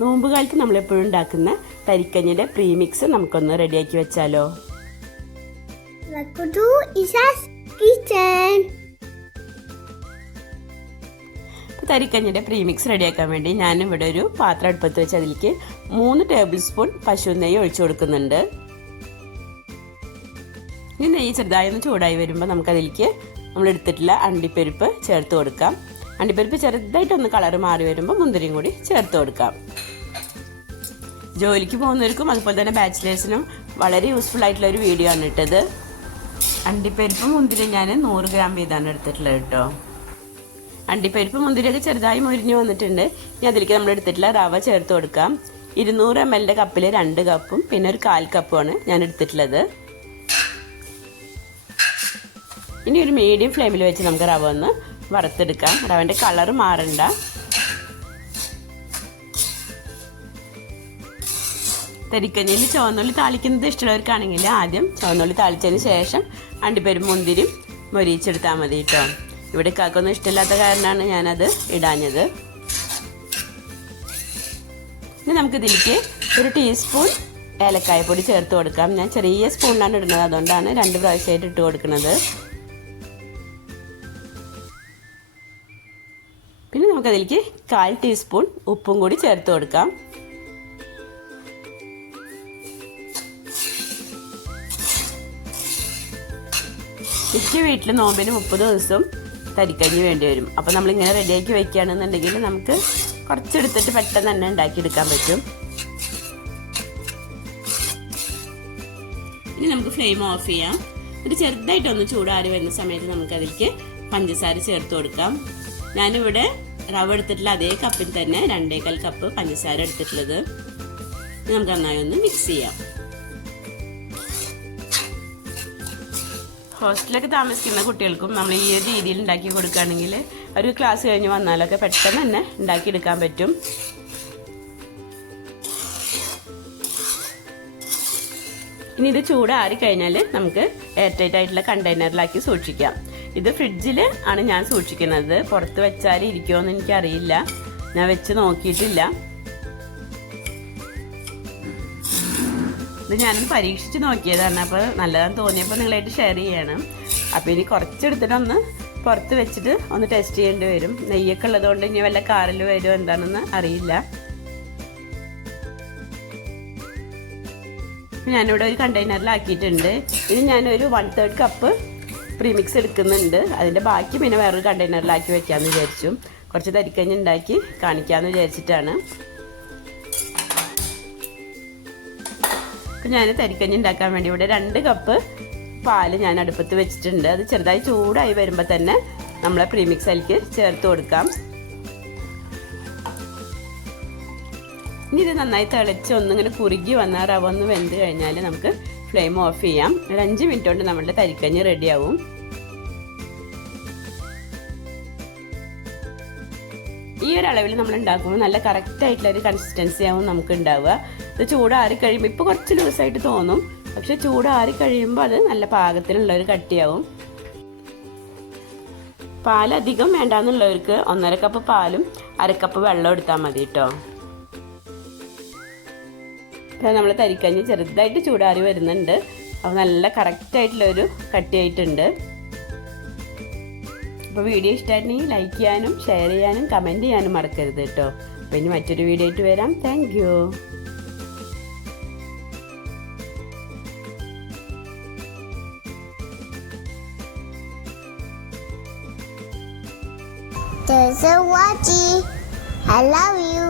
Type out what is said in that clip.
നോമ്പ് കാലത്ത് നമ്മളെപ്പോഴും ഉണ്ടാക്കുന്ന തരിക്കഞ്ഞിയുടെ പ്രീമിക്സ് നമുക്കൊന്ന് റെഡിയാക്കി വെച്ചാലോ? തരിക്കഞ്ഞിയുടെ പ്രീമിക്സ് റെഡിയാക്കാൻ വേണ്ടി ഞാനിവിടെ ഒരു പാത്രം അടുപ്പത്ത് വെച്ച് അതിലേക്ക് 3 ടേബിൾ സ്പൂൺ പശു നെയ്യ് ഒഴിച്ചു കൊടുക്കുന്നുണ്ട്. ഈ നെയ്യ് ചെറുതായി ഒന്ന് ചൂടായി വരുമ്പോൾ നമുക്കതിലേക്ക് നമ്മൾ എടുത്തിട്ടുള്ള അണ്ടിപ്പരിപ്പ് ചേർത്ത് കൊടുക്കാം. അണ്ടിപ്പരിപ്പ് ചെറുതായിട്ടൊന്ന് കളർ മാറി വരുമ്പോൾ മുന്തിരിയും കൂടി ചേർത്ത് കൊടുക്കാം. ജോലിക്ക് പോകുന്നവർക്കും അതുപോലെ തന്നെ ബാച്ചിലേഴ്സിനും വളരെ യൂസ്ഫുൾ ആയിട്ടുള്ള ഒരു വീഡിയോ ആണ് ഇട്ടത്. അണ്ടിപ്പരിപ്പ് മുന്തിരി ഞാൻ 100 ഗ്രാം വീതമാണ് എടുത്തിട്ടുള്ളത് കേട്ടോ. അണ്ടിപ്പരിപ്പ് മുന്തിരിയൊക്കെ ചെറുതായി മുരിഞ്ഞ് വന്നിട്ടുണ്ട്. ഇനി അതിലേക്ക് നമ്മൾ എടുത്തിട്ടുള്ള റവ ചേർത്ത് കൊടുക്കാം. 200 ml കപ്പിൽ 2 കപ്പും പിന്നെ ഒരു 1/4 കപ്പുമാണ് ഞാൻ എടുത്തിട്ടുള്ളത്. ഇനി ഒരു മീഡിയം ഫ്ലെയിമിൽ വെച്ച് നമുക്ക് റവ ഒന്ന് വറുത്തെടുക്കാം. റവൻ്റെ കളർ മാറണ്ട. തരിക്കഞ്ഞിൽ ചുവന്നുള്ളി താളിക്കുന്നത് ഇഷ്ടമുള്ളവർക്കാണെങ്കിൽ ആദ്യം ചുവന്നുള്ളി താളിച്ചതിന് ശേഷം അണ്ടിപ്പരിപ്പ് മുന്തിരിയും മൊരിയിച്ചെടുത്താൽ മതി കേട്ടോ. ഇവിടെ കാക്കൊന്നും ഇഷ്ടമില്ലാത്ത കാരണമാണ് ഞാനത് ഇടാഞ്ഞത്. ഇനി നമുക്കിതിലേക്ക് 1 ടീസ്പൂൺ ഏലക്കായപ്പൊടി ചേർത്ത് കൊടുക്കാം. ഞാൻ ചെറിയ സ്പൂണിലാണ് ഇടുന്നത്, അതുകൊണ്ടാണ് 2 പ്രാവശ്യമായിട്ട് ഇട്ട് കൊടുക്കുന്നത്. പിന്നെ നമുക്കതിലേക്ക് 1/4 ടീസ്പൂൺ ഉപ്പും കൂടി ചേർത്ത് കൊടുക്കാം. മിക്ക വീട്ടിൽ നോമ്പിന് 30 ദിവസവും തരിക്കഞ്ഞി വേണ്ടി വരും. അപ്പോൾ നമ്മളിങ്ങനെ റെഡിയാക്കി വയ്ക്കുകയാണെന്നുണ്ടെങ്കിൽ നമുക്ക് കുറച്ചെടുത്തിട്ട് പെട്ടെന്ന് തന്നെ ഉണ്ടാക്കിയെടുക്കാൻ പറ്റും. ഇനി നമുക്ക് ഫ്ലെയിം ഓഫ് ചെയ്യാം. ഇത് ചെറുതായിട്ടൊന്ന് ചൂടാറി വരുന്ന സമയത്ത് നമുക്കതിലേക്ക് പഞ്ചസാര ചേർത്ത് കൊടുക്കാം. ഞാനിവിടെ റവ എടുത്തിട്ടുള്ള അതേ കപ്പിൽ തന്നെ 2.25 കപ്പ് പഞ്ചസാര എടുത്തിട്ടുള്ളത്. നമുക്ക് നന്നായി ഒന്ന് മിക്സ് ചെയ്യാം. ഹോസ്റ്റലൊക്കെ താമസിക്കുന്ന കുട്ടികൾക്കും നമ്മൾ ഈ ഒരു രീതിയിൽ ഉണ്ടാക്കി കൊടുക്കുകയാണെങ്കിൽ ഒരു ക്ലാസ് കഴിഞ്ഞ് വന്നാലൊക്കെ പെട്ടെന്ന് തന്നെ ഉണ്ടാക്കിയെടുക്കാൻ പറ്റും. ഇനി ഇത് ചൂടാറി കഴിഞ്ഞാൽ നമുക്ക് എയർ ടൈറ്റ് ആയിട്ടുള്ള കണ്ടെയ്നറിലാക്കി സൂക്ഷിക്കാം. ഇത് ഫ്രിഡ്ജിൽ ആണ് ഞാൻ സൂക്ഷിക്കുന്നത്. പുറത്ത് വെച്ചാൽ ഇരിക്കുമോ എന്ന് എനിക്കറിയില്ല, ഞാൻ വെച്ച് നോക്കിയിട്ടില്ല. ഇത് ഞാനൊന്ന് പരീക്ഷിച്ച് നോക്കിയതാണ്. അപ്പോൾ നല്ലതാണെന്ന് തോന്നിയപ്പോൾ നിങ്ങളായിട്ട് ഷെയർ ചെയ്യണം. അപ്പോൾ ഇനി കുറച്ചെടുത്തിട്ടൊന്ന് പുറത്ത് വെച്ചിട്ട് ഒന്ന് ടെസ്റ്റ് ചെയ്യേണ്ടി വരും. നെയ്യൊക്കെ ഉള്ളതുകൊണ്ട് ഇനി വല്ല കാറിൽ വരുമോ എന്താണെന്ന് അറിയില്ല. ഞാനിവിടെ ഒരു കണ്ടെയ്നറിലാക്കിയിട്ടുണ്ട്. ഇനി ഞാനൊരു 1/3 കപ്പ് പ്രീമിക്സ് എടുക്കുന്നുണ്ട്. അതിൻ്റെ ബാക്കി പിന്നെ വേറൊരു കണ്ടെയ്നറിലാക്കി വെക്കാമെന്ന് വിചാരിച്ചു. കുറച്ച് തരിക്കഞ്ഞി ഉണ്ടാക്കി കാണിക്കാമെന്ന് വിചാരിച്ചിട്ടാണ്. അപ്പം ഞാൻ തരിക്കഞ്ഞി ഉണ്ടാക്കാൻ വേണ്ടി ഇവിടെ 2 കപ്പ് പാല് ഞാൻ അടുപ്പത്ത് വെച്ചിട്ടുണ്ട്. അത് ചെറുതായി ചൂടായി വരുമ്പോൾ തന്നെ നമ്മളെ പ്രീമിക്സ് അതിലേക്ക് ചേർത്ത് കൊടുക്കാം. ഇനി ഇത് നന്നായി തിളച്ച് ഒന്നിങ്ങനെ കുറുകി വന്നാൽ റവ ഒന്ന് വെന്ത് കഴിഞ്ഞാൽ നമുക്ക് ഫ്ലെയിം ഓഫ് ചെയ്യാം. ഒരു 5 മിനിറ്റ് കൊണ്ട് നമ്മളുടെ തരിക്കഞ്ഞി റെഡിയാവും. ഈ ഒരു അളവിൽ നമ്മൾ ഉണ്ടാക്കുമ്പോൾ നല്ല കറക്റ്റായിട്ടുള്ള ഒരു കൺസിസ്റ്റൻസി ആവും നമുക്ക് ഉണ്ടാവുക. ഇത് ചൂടാറി കഴിയുമ്പോൾ ഇപ്പോൾ കുറച്ച് ലൂസായിട്ട് തോന്നും, പക്ഷെ ചൂടാറി കഴിയുമ്പോൾ അത് നല്ല പാകത്തിലുള്ള ഒരു കട്ടിയാവും. പാലധികം വേണ്ടാന്നുള്ളവർക്ക് 1/2 കപ്പ് പാലും 1/2 കപ്പ് വെള്ളം എടുത്താൽ മതി കേട്ടോ. ഇപ്പോൾ നമ്മൾ തരിക്കഞ്ഞി ചെറുതായിട്ട് ചൂടാറി വരുന്നുണ്ട്. അപ്പോൾ നല്ല കറക്റ്റായിട്ടുള്ളൊരു കട്ടിയായിട്ടുണ്ട്. അപ്പോൾ വീഡിയോ ഇഷ്ടമായിട്ടുണ്ടെങ്കിൽ ലൈക്ക് ചെയ്യാനും ഷെയർ ചെയ്യാനും കമൻറ്റ് ചെയ്യാനും മറക്കരുത് കേട്ടോ. അപ്പോൾ ഇനി മറ്റൊരു വീഡിയോ ആയിട്ട് വരാം. Thank you. There's a watching. I love you.